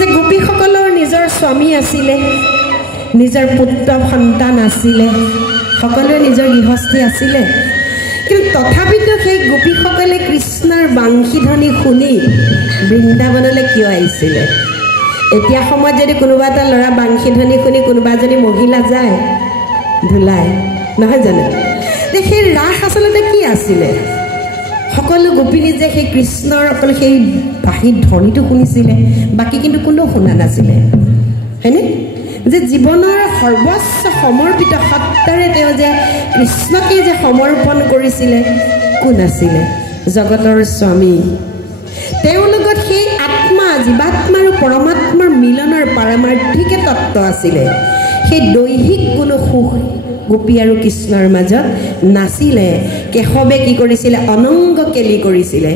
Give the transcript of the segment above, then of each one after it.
যে গোপীসকলৰ নিজৰ স্বামী আছিলে, নিজৰ পুত্ৰ সন্তান আছিলে, সকলোৱে নিজৰ গৃহস্থী আছিলে, কিন্তু তথাপিতো সেই গোপীসকলে কৃষ্ণৰ বাংশীধ্বনি শুনি বৃন্দাবনলৈ কিয় আহিছিলে? এতিয়া সময়ত যদি কোনোবা এটা ল'ৰা বাংশীধ্বনি শুনি কোনোবা এজনী মহিলা যায় ধুলাই, নহয় জানো? সেই ৰাস আচলতে কি আছিলে? সকলো গোপিনী যে সেই কৃষ্ণৰ অকল সেই বাঁহীৰ ধ্বনিটো শুনিছিলে, বাকী কিন্তু কোনেও শুনা নাছিলে, হয়নে? যে জীৱনৰ সৰ্বোচ্চ সমৰ্পিত সত্তাৰে তেওঁ যে কৃষ্ণকে যে সমৰ্পণ কৰিছিলে, কোন আছিলে? জগতৰ স্বামী। তেওঁৰ লগত সেই আত্মা, জীৱাত্মা আৰু পৰমাত্মাৰ মিলনৰ পাৰমাৰ্থিকে তত্ত্ব আছিলে। সেই দৈহিক কোনো সুখ গোপী আৰু কৃষ্ণৰ মাজত নাছিলে। কেশৱে কি কৰিছিলে? অনংগ কেলি কৰিছিলে।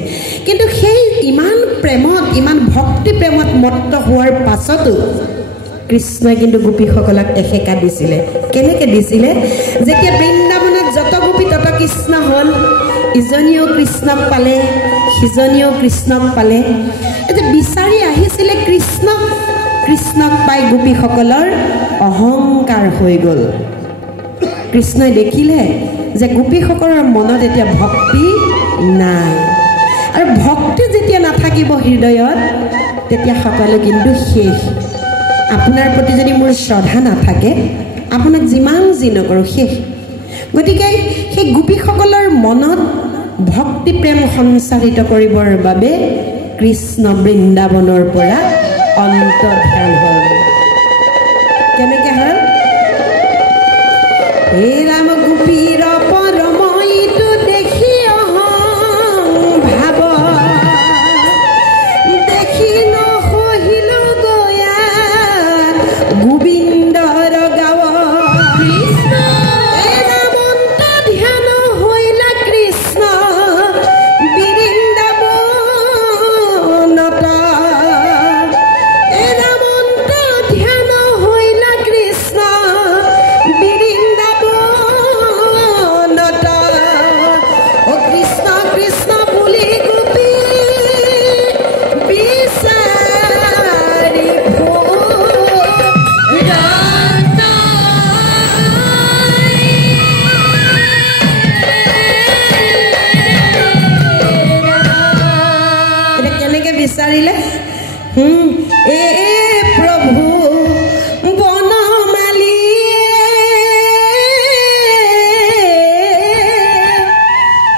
কিন্তু সেই ইমান প্ৰেমত, ইমান ভক্তি প্ৰেমত মত্ত হোৱাৰ পাছতো কৃষ্ণই কিন্তু গোপীসকলক এসেকা দিছিলে। কেনেকৈ দিছিলে? যেতিয়া বৃন্দাবনত যত গোপী তত কৃষ্ণ হ'ল, ইজনীয়েও কৃষ্ণক পালে, সিজনীয়েও কৃষ্ণক পালে, এতিয়া বিচাৰি আহিছিলে কৃষ্ণক। কৃষ্ণক পাই গোপীসকলৰ অহংকাৰ হৈ গ'ল। কৃষ্ণই দেখিলে যে গোপীসকলৰ মনত এতিয়া ভক্তি নাই, আৰু ভক্তি যেতিয়া নাথাকিব হৃদয়ত, তেতিয়া সকলো কিন্তু শেষ। আপোনাৰ প্ৰতি যদি মোৰ শ্ৰদ্ধা নাথাকে, আপোনাক যিমান যি নকৰোঁ শেষ। গতিকে সেই গোপীসকলৰ মনত ভক্তি প্ৰেম সঞ্চাৰিত কৰিবৰ বাবে কৃষ্ণ বৃন্দাবনৰ পৰা অন্তৰ্ধান হ'ল। কেনেকৈ হ'ল? হে ৰাম গোপীৰ পৰমইটো দেখি ভাব, দেখি নহহিল গয়া গোবিন্দৰ গাৱ। কৃষ্ণ ৰামন্ত ধ্যান হৈলা কৃষ্ণ বৃন্দাবনত, ৰামন্ত ধ্যান হৈলা কৃষ্ণ বৃন্দাবনত। ও কৃষ্ণ কৃষ্ণ বুলি গোপী বিচাৰি এতিয়া কেনেকে বিচাৰিলে? এ প্ৰভু বনমালী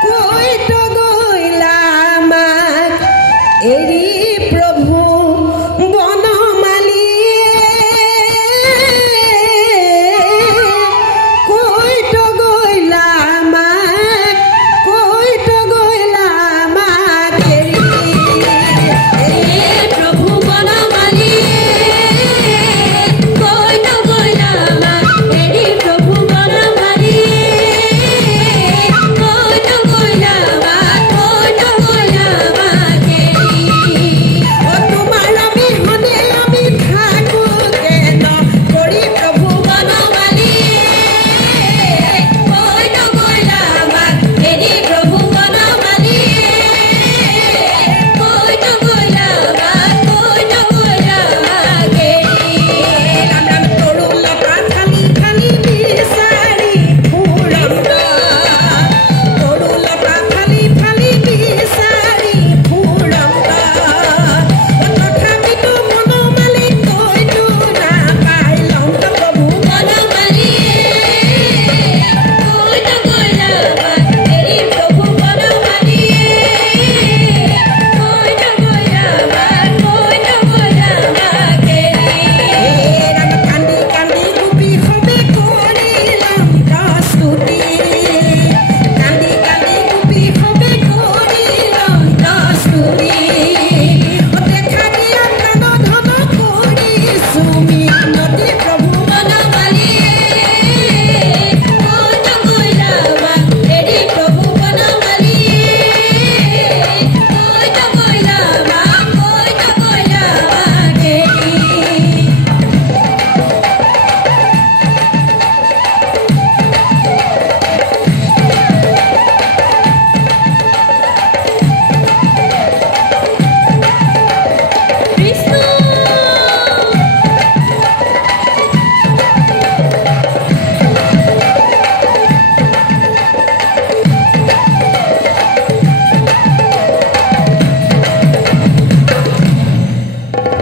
কৈত গৈলা মাক এৰি, প্ৰভু বনমালী কৈত গৈলা মাক, কৈত গৈলা মাক এৰি। প্ৰভু বনমালী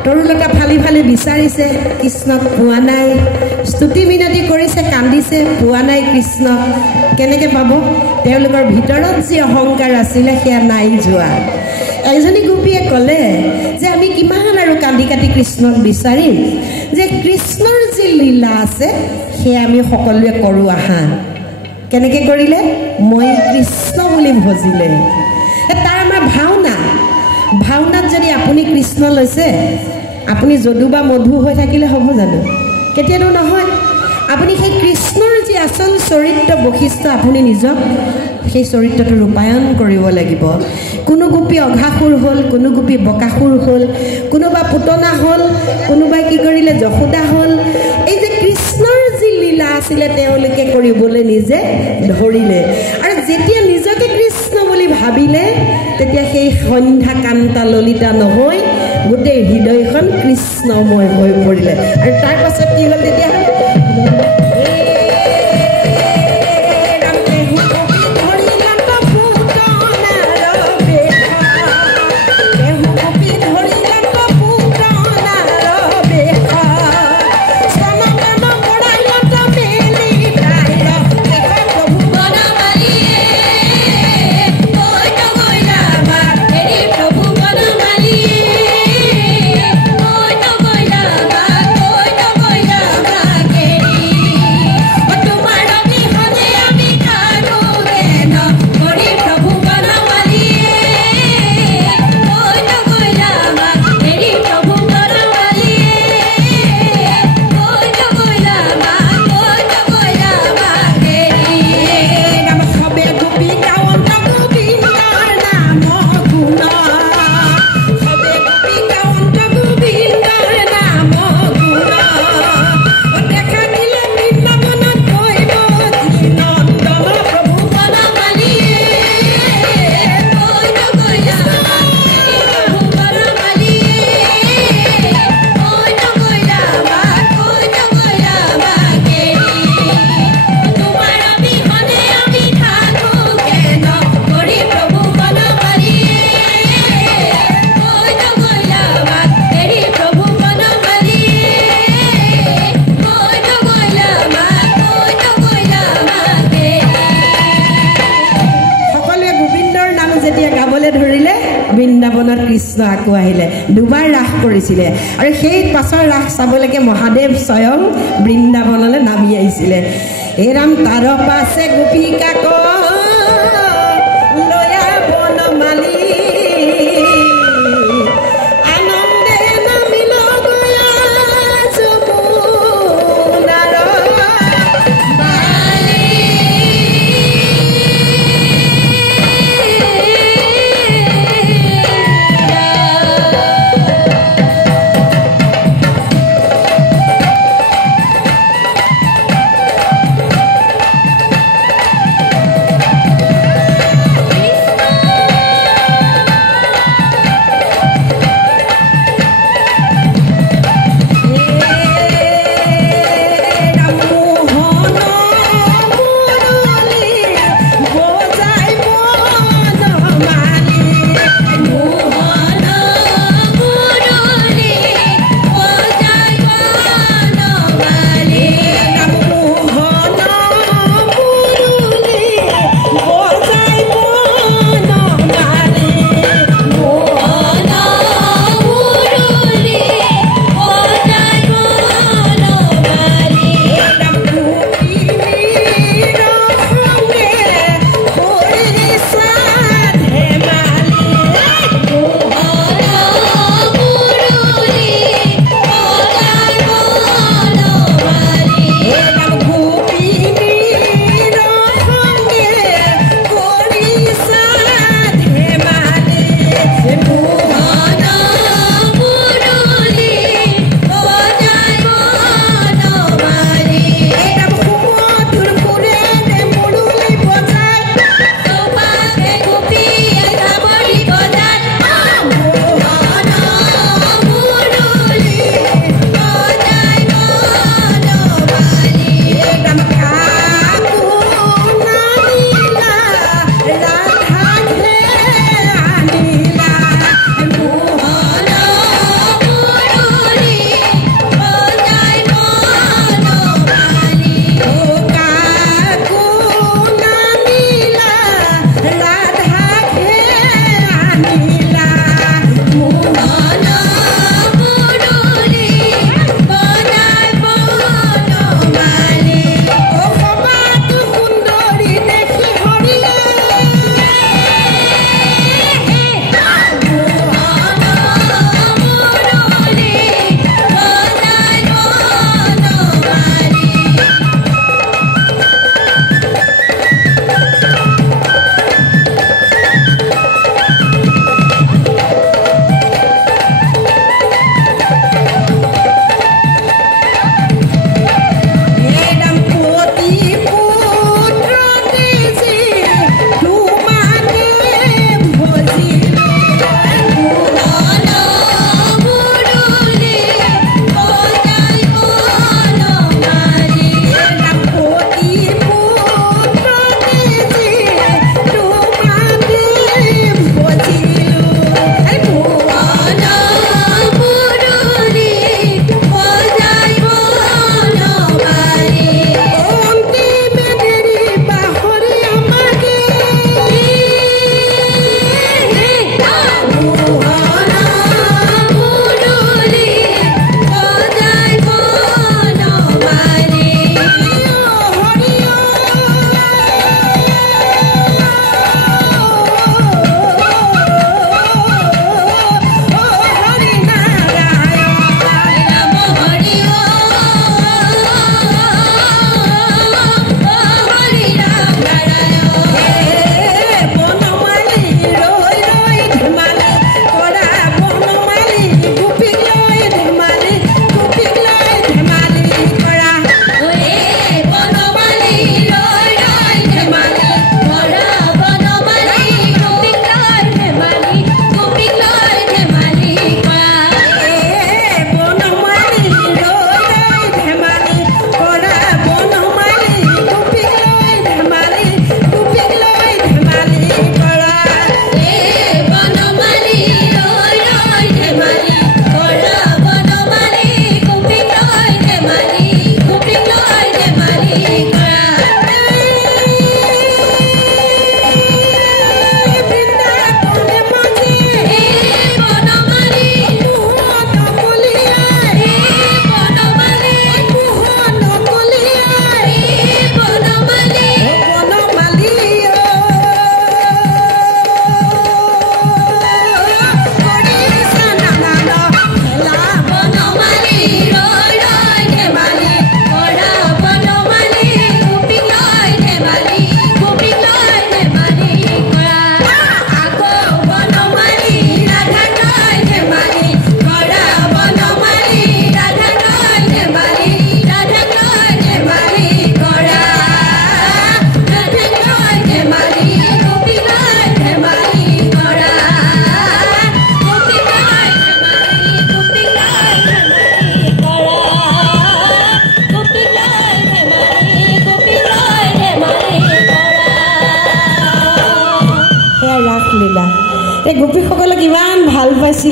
তৰুলতা ফালি ফালি বিচাৰিছে কৃষ্ণক পোৱা নাই স্তুতি মিনতি কৰিছে কান্দিছে পোৱা নাই কৃষ্ণ কেনেকৈ পাব তেওঁলোকৰ ভিতৰত যি অহংকাৰ আছিলে সেয়া নাই যোৱা এজনী গোপীয়ে ক'লে যে আমি কিমান আৰু কান্দি কাটি কৃষ্ণক বিচাৰিম যে কৃষ্ণৰ যি লীলা আছে সেয়া আমি সকলোৱে কৰোঁ আহা কেনেকৈ কৰিলে মই কৃষ্ণ বুলি ভজিলে তাৰ আমাৰ ভাওনাত যদি আপুনি কৃষ্ণ লৈছে আপুনি যদু বা মধু হৈ থাকিলে হ'ব জানো কেতিয়ানো নহয় আপুনি সেই কৃষ্ণৰ যি আচল চৰিত্ৰ বৈশিষ্ট্য আপুনি নিজক সেই চৰিত্ৰটো ৰূপায়ণ কৰিব লাগিব কোনো গোপী অঘাসুৰ হ'ল কোনো গোপী বকাসুৰ হ'ল কোনোবা পুতনা হ'ল কোনোবাই কি কৰিলে যশোদা হ'ল এই যে কৃষ্ণৰ যি লীলা আছিলে তেওঁলোকে কৰিবলৈ নিজে ধৰিলে আৰু যেতিয়া নিজকে কৃষ্ণ বুলি ভাবিলে তেতিয়া সেই সন্ধ্যা কান্তা ললিতা নহয় গোটেই হৃদয়খন কৃষ্ণময় হৈ পৰিলে আৰু তাৰ পাছত কি হ'ল তেতিয়া বৃন্দাবনত কৃষ্ণ আকৌ আহিলে দুবাৰ ৰাস কৰিছিলে আৰু সেই পাছৰ ৰাস চাবলৈকে মহাদেৱ স্বয়ং বৃন্দাবনলৈ নামি আহিছিলে হে ৰাম তাৰ পাছে গোপিকাক লয়া বনমালী আনন্দে নামিল গয়া যমুনাৰ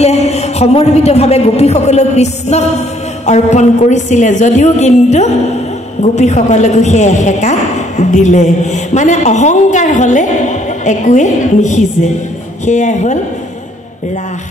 আছিলে সমৰ্পিতভাৱে গোপীসকলক কৃষ্ণক অৰ্পণ কৰিছিলে যদিও কিন্তু গোপীসকলকো সেই এসেকা দিলে মানে অহংকাৰ হ'লে একোৱে নিসিজে সেয়াই হ'ল ৰাস